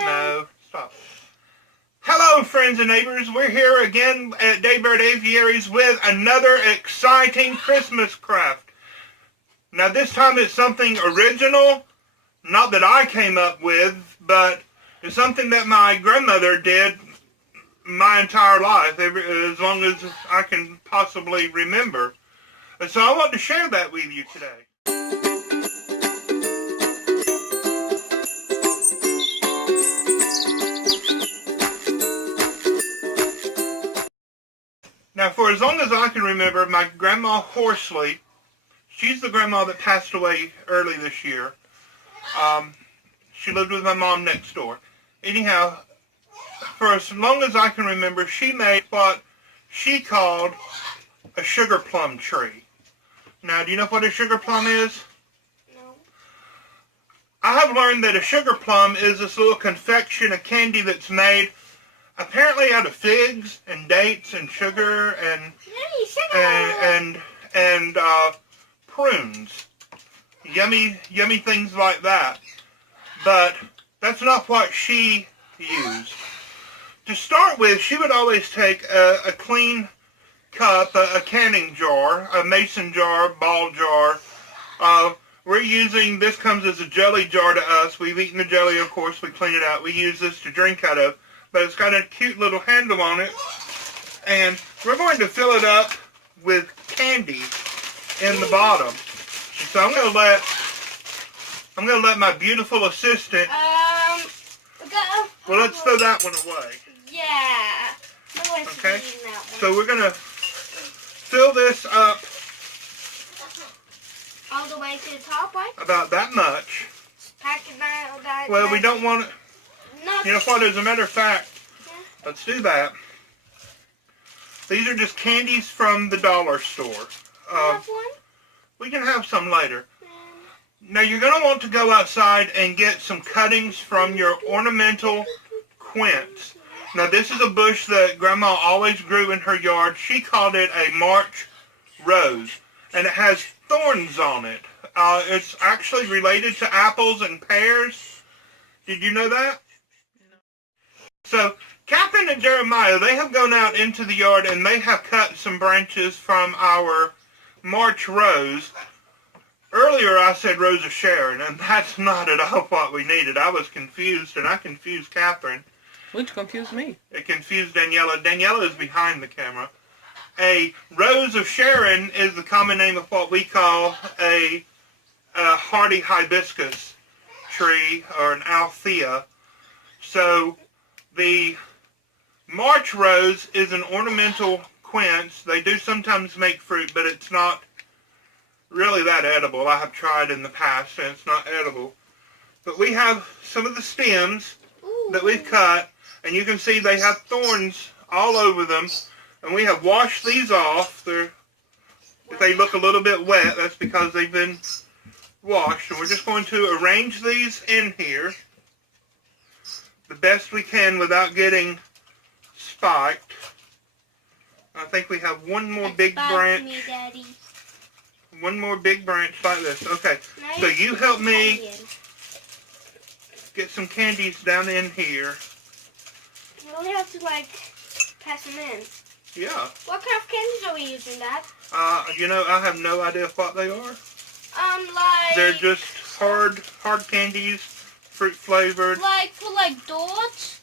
No, stop. Hello, friends and neighbors. We're here again at Daybird Aviaries with another exciting Christmas craft. Now, this time it's something original, not that I came up with, but it's something that my grandmother did my entire life, as long as I can possibly remember. And so I want to share that with you today. Now, for as long as I can remember, my grandma Horsley, she's the grandma that passed away early this year. She lived with my mom next door. Anyhow, for as long as I can remember, she made what she called a sugar plum tree. Now, do you know what a sugar plum is? No. I have learned that a sugar plum is this little confection of candy that's made apparently out of figs and dates and sugar and prunes. Yummy things like that. But that's not what she used. To start with, she would always take a clean cup, a canning jar, a mason jar, ball jar. We're using, this comes as a jelly jar to us. We've eaten the jelly, of course. We clean it out. We use this to drink out of. But it's got a cute little handle on it. And we're going to fill it up with candy in the bottom. So I'm going to let my beautiful assistant. Well, let's throw that one away. Yeah. Okay. So we're going to fill this up all the way to the top, right? About that much. Pack it down. Well, we don't want it. You know what? As a matter of fact, let's do that. These are just candies from the dollar store. Have one? We can have some later. Now, you're going to want to go outside and get some cuttings from your ornamental quince. Now, this is a bush that Grandma always grew in her yard. She called it a March rose, and it has thorns on it. It's actually related to apples and pears. Did you know that? So, Catherine and Jeremiah, they have gone out into the yard and they have cut some branches from our March rose. Earlier I said Rose of Sharon, and that's not at all what we needed. I was confused, and I confused Catherine. Which confused me. It confused Daniela. Daniela is behind the camera. A Rose of Sharon is the common name of what we call a hardy hibiscus tree, or an althea. So, the March rose is an ornamental quince. They do sometimes make fruit, but it's not really that edible. I have tried in the past, and it's not edible. But we have some of the stems that we've cut, and you can see they have thorns all over them. And we have washed these off. If they look a little bit wet, that's because they've been washed. And we're just going to arrange these in here the best we can without getting spiked. I think we have one more big branch. Me, Daddy. One more big branch like this. Okay, so you help me get some candies down in here. You only have to, pass them in. Yeah. What kind of candies are we using, Dad? You know, I have no idea what they are. They're just hard candies, fruit flavored. For dots?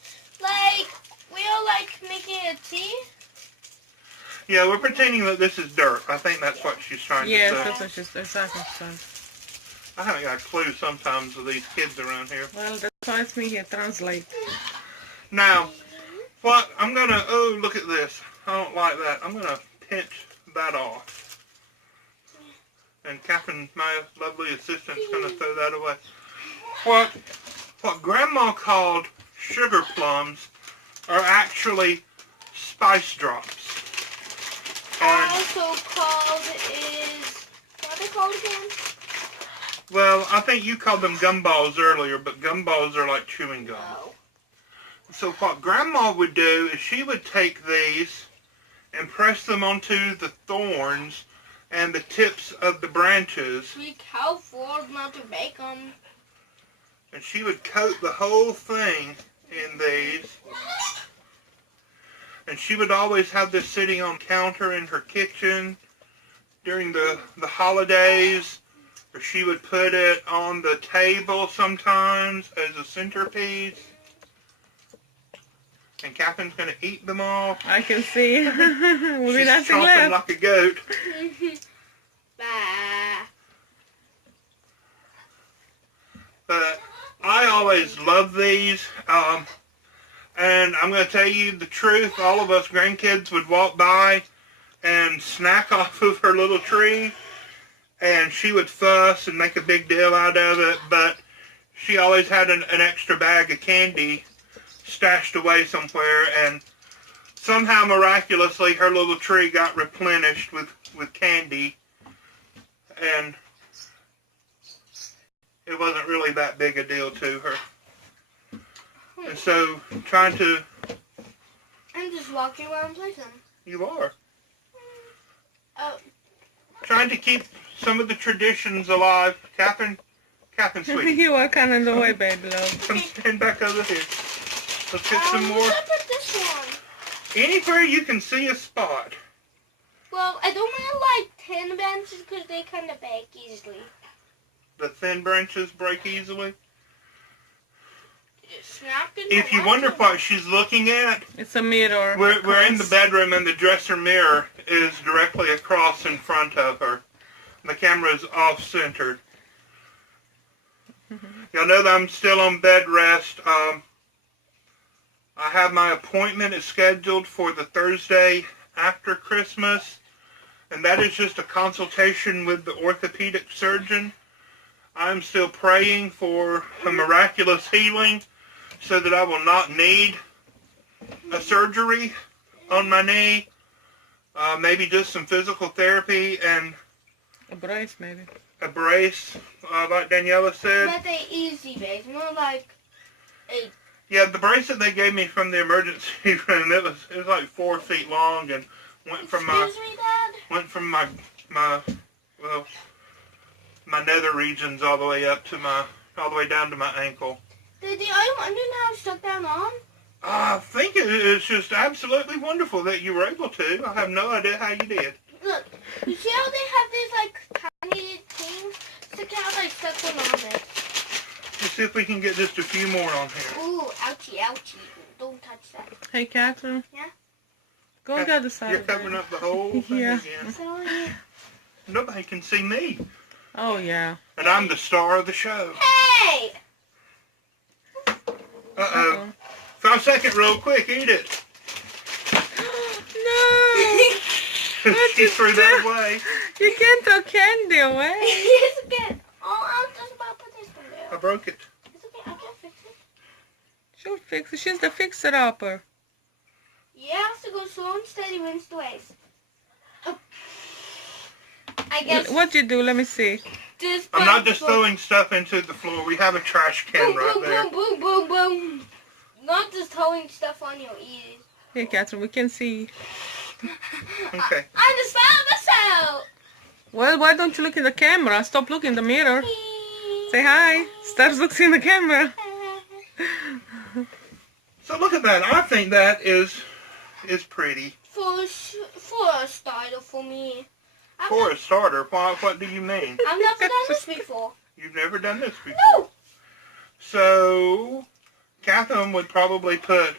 We are making a tea? Yeah, we're pretending that this is dirt. I think that's what she's trying to say. Yeah, that's what she's exactly saying. I haven't got a clue sometimes with these kids around here. Well, that's why it's me here, translate. Now, what I'm going to, oh, look at this. I don't like that. I'm going to pinch that off. And Catherine, my lovely assistant, is going to throw that away. What Grandma called sugar plums are actually spice drops. Also called what are they called again? Well, I think you called them gumballs earlier, but gumballs are like chewing gum. Oh. So what Grandma would do is she would take these and press them onto the thorns and the tips of the branches. Be careful not to bake them. And she would coat the whole thing in these. And she would always have this sitting on the counter in her kitchen during the holidays. Or she would put it on the table sometimes as a centerpiece. And Catherine's going to eat them all. I can see. We'll be She's dancing chomping left. like a goat. Bah. But I always love these. And I'm going to tell you the truth. All of us grandkids would walk by and snack off of her little tree. And she would fuss and make a big deal out of it. But she always had an extra bag of candy stashed away somewhere. And somehow, miraculously, her little tree got replenished with candy. And it wasn't really that big a deal to her. And so, trying to... I'm just walking around playing. You are. Oh. Trying to keep some of the traditions alive. Catherine, sweetie. You are kind of in the way, baby love. Come stand back over here. Let's get some more. What's up with this one? Anywhere you can see a spot. Well, I don't want like 10 benches because they kind of break easily. The thin branches break easily. Snapping. If you wonder what she's looking at, It's a mirror. we're in the bedroom and the dresser mirror is directly across in front of her. The camera is off-centered. Y'all know that I'm still on bed rest. I have my appointment is scheduled for the Thursday after Christmas, and that is just a consultation with the orthopedic surgeon. I'm still praying for a miraculous healing so that I will not need a surgery on my knee. Maybe just some physical therapy and A brace, maybe. a brace, like Daniela said. But they easy brace, not like a... Yeah, the brace that they gave me from the emergency room, it was like 4 feet long and went from Excuse me, Dad? my nether regions all the way up to all the way down to my ankle. Daddy, are you wondering how I stuck that on? I think it's just absolutely wonderful that you were able to. I have no idea how you did. Look, you see how they have these like tiny things? Stick out like stuck one on it. Let's see if we can get just a few more on here. Ooh, ouchie, ouchie. Don't touch that. Hey, Catherine. Yeah? Go on the other side. You're covering up the whole thing Yeah. again. Sorry. Nobody can see me. Oh, yeah. And I'm the star of the show. Hey! Uh-oh. 5 seconds real quick, eat it. No! What She you threw do? that away. You can't throw candy away. It's okay. Oh, I'm just about to put this one I there. broke it. It's okay, I can fix it. She'll fix it. She's the fixer-upper. You have to go slow and steady wins the race. Oh. I guess What you do? Let me see. this I'm not button- just throwing stuff into the floor. We have a trash can boom, right boom, there. boom, boom, boom, boom. Not just throwing stuff on your ears. Hey, Catherine, we can see. Okay. I just found this out. Well, why don't you look in the camera? Stop looking in the mirror. Say hi. Start looking in the camera. So look at that. I think that is pretty. For a starter for me. For a starter, what do you mean? I've never done this before. You've never done this before. No. So, Catherine would probably put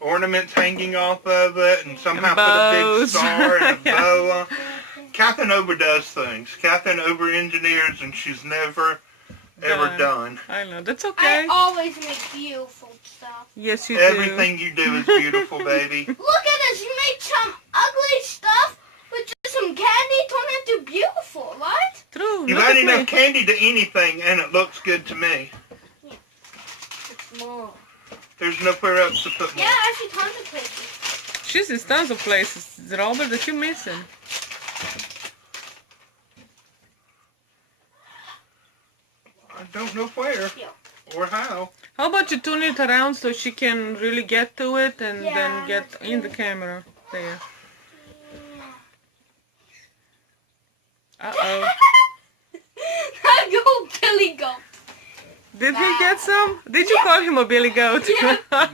ornaments hanging off of it and somehow And put a big bows. star and a Yeah. bow on. Catherine overdoes things. Catherine over-engineers and she's never, ever done. I know. That's I okay. always make beautiful stuff. Yes, you do. Everything you do is beautiful, baby. Look at this. You made some ugly stuff with just some candy turned into beautiful, right? True. You Look add at enough me. candy to anything and it looks good to me. It's more. There's nowhere else to put more. Yeah, actually tons of places. She's in tons of places. Robert, that you missing? I don't know where Yeah. or how. How about you turn it around so she can really get to it and Yeah, then get that's in the good. camera? There. Uh-oh. Now go, Billy, go. Did he get some? Did you call him a billy goat? Yeah. Bah.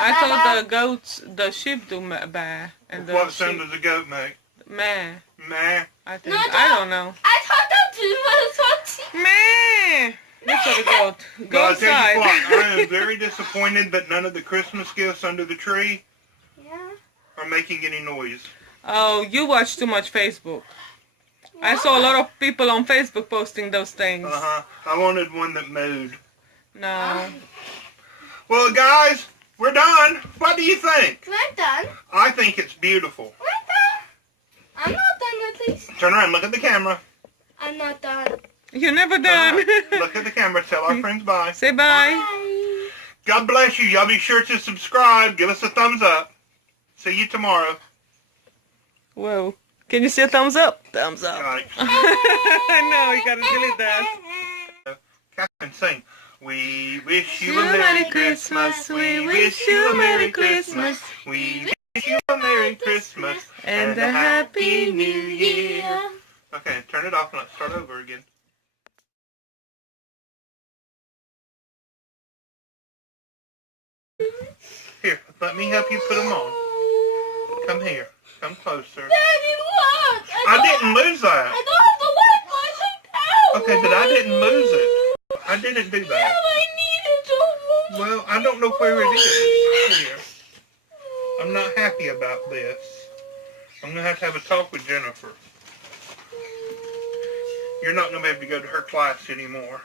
I thought the goats, the sheep do bah, and the What sound sheep does a goat make? meh. Meh. I think No, I don't know. I thought that was what. Meh. That's what a goat. Go Well, I tell you what, outside. I am very disappointed that none of the Christmas gifts under the tree Yeah. are making any noise. Oh, you watch too much Facebook. I saw a lot of people on Facebook posting those things. Uh-huh. I wanted one that mooed. No. Well, guys, we're done. What do you think? We're done. I think it's beautiful. We're done. I'm not done at least. Turn around, look at the camera. I'm not done. You're never Turn done. around, look at the camera. Tell our friends bye. Say bye. Bye. God bless you. Y'all be sure to subscribe. Give us a thumbs up. See you tomorrow. Whoa. Can you see a thumbs up? Thumbs up. All right. No, you gotta delete that. Catherine, sing. We wish you You a Merry Christmas. We wish you a Merry Christmas. We wish you a Merry Christmas And a Happy New Year. Okay, turn it off and let's start over again. Here, let me help you put them on. Come here. Come closer. Daddy, look! I didn't lose that. I don't have the white one. Okay, but I didn't lose it. I didn't do Yeah, that. I needed to. Well, I don't know where it is. Here. I'm not happy about this. I'm going to have a talk with Jennifer. You're not going to be able to go to her class anymore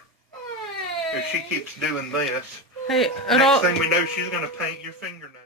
if she keeps doing this. Hey, Next thing we know, she's going to paint your fingernails.